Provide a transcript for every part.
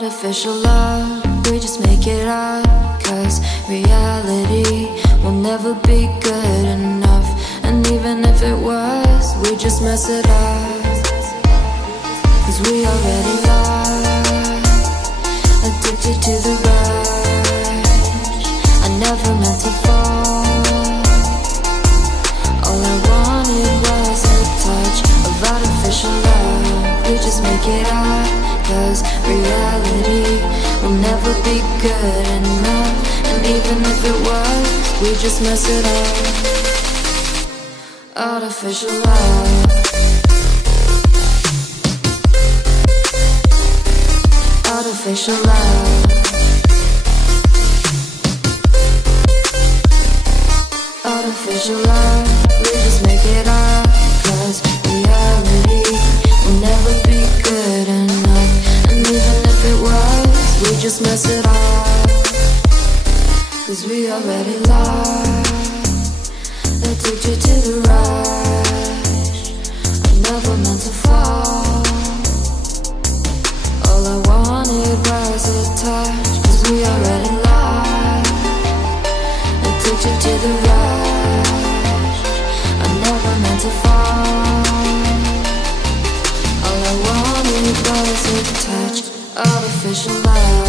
Artificial love, we just make it up, 'cause reality will never be good enough. And even if it was, we just mess it up, 'cause we already lost, addicted to the rush. I never meant to fall. All I wanted was a touch of artificial love. We just make it up, 'cause reality will never be good enough. And even if it was, we just mess it up. Artificial love. Artificial love. Artificial love. We just make it up, 'cause reality will never be good enough. And even if it was, we just mess it up, 'cause we already lost, addicted to the rush. I never meant to fall. All I wanted was a touch, 'cause we already lost, addicted to the rush. I never meant to fall. All I wanted was a touch. Artificial love.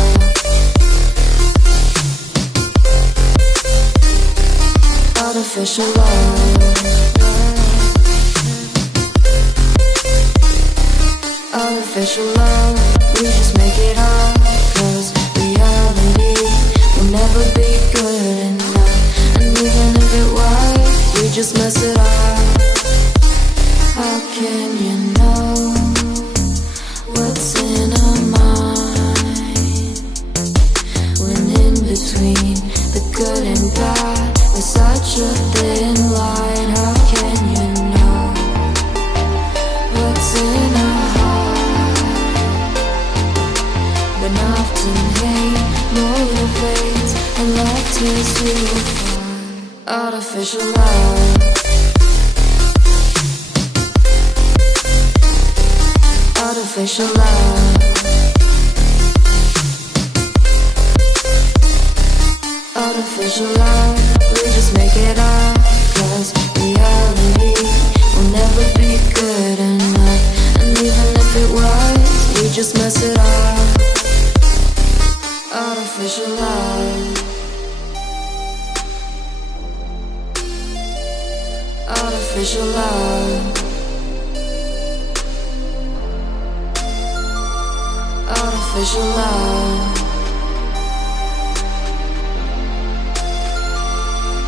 Artificial love. Artificial love. We just make it up, 'cause reality will never be good enough. And even if it was, we just mess it up. How can you know what's in our mind, when in between the good and bad there's such a thin line? How can you know what's in our heart, when often hate motivates and love tears you apart? Artificial love. Artificial love. Artificial love. We just make it up, 'cause reality will never be good enough. And even if it was, we just mess it up. Artificial love. Artificial love. Artificial love.